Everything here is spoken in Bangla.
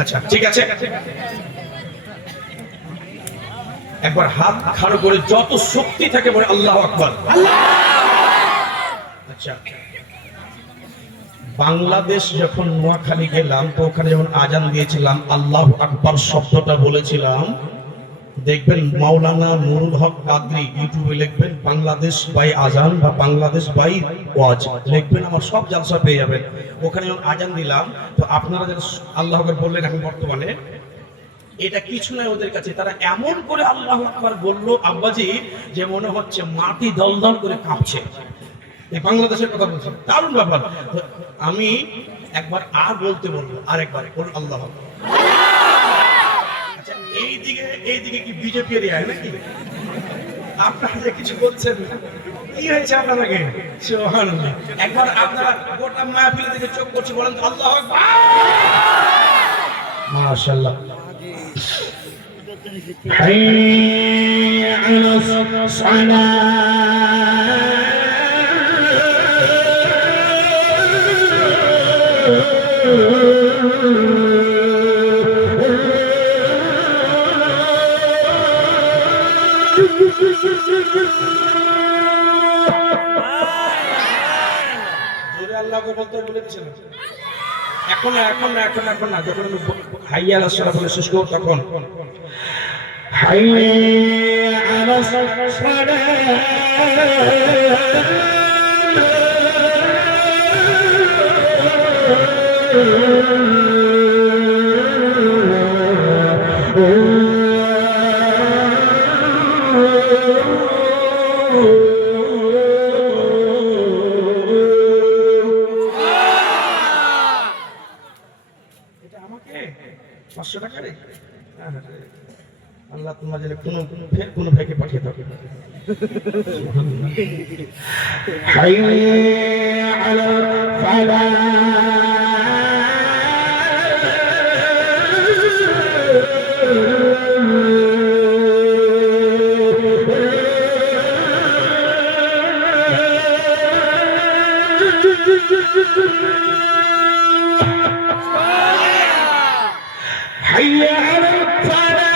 আচ্ছা ঠিক আছে, একবার হাত খাড়ো করে যত শক্তি থাকে বলে আল্লাহু আকবার। আচ্ছা, বাংলাদেশ যখন নোয়াখালী গেলাম তো ওখানে যখন আজান দিয়েছিলাম আল্লাহু আকবার শব্দটা বলেছিলাম, দেখবেন মাওলানা নুরুল হক কাদরি ইউটিউবে লিখবেন বাংলাদেশ বাই আজান বা বাংলাদেশ বাই ওয়াজ লিখবেন, আমার সব জালসা পেয়ে যাবেন। ওখানে যখন আজান দিলাম তো আপনারা যারা আল্লাহু আকবার বললেন এখন বর্তমানে, এটা কিছু নয় ওদের কাছে, তারা এমন করে আল্লাহু আকবার বললো আব্বাজি যে মনে হচ্ছে মাটি দলদল করে কাঁপছে। এই বাংলাদেশের কথা বলছি, দারুণ ব্যাপার। আমি একবার আর বলতে বলবো, আরেকবার বলুন আল্লাহু আকবার। আচ্ছা, এইদিকে কি বিজেপি এরিয়া নাকি? আপনারা যে কিছু বলছেন কি হয়েছে আপনাদেরকে? সুবহানাল্লাহ। একবার আপনারা গোটা মাহফিল থেকে চোখ করছি, বলেন তো আল্লাহু আকবার। মাশাআল্লাহ। হাইয়া আলাস সালাহ। জোরে আল্লাহকে বলতে বলেছেন। এখন না, যখন আমি হাইয়া আলাস সালাহ বলে শেষ করব তখন হাইয়া আলাস সালাহ। আল্লাহ তোমাদের কোন ভাইকে পাঠিয়ে দাও। হাইয়া আলা ফালাহ। حي على الفلاح.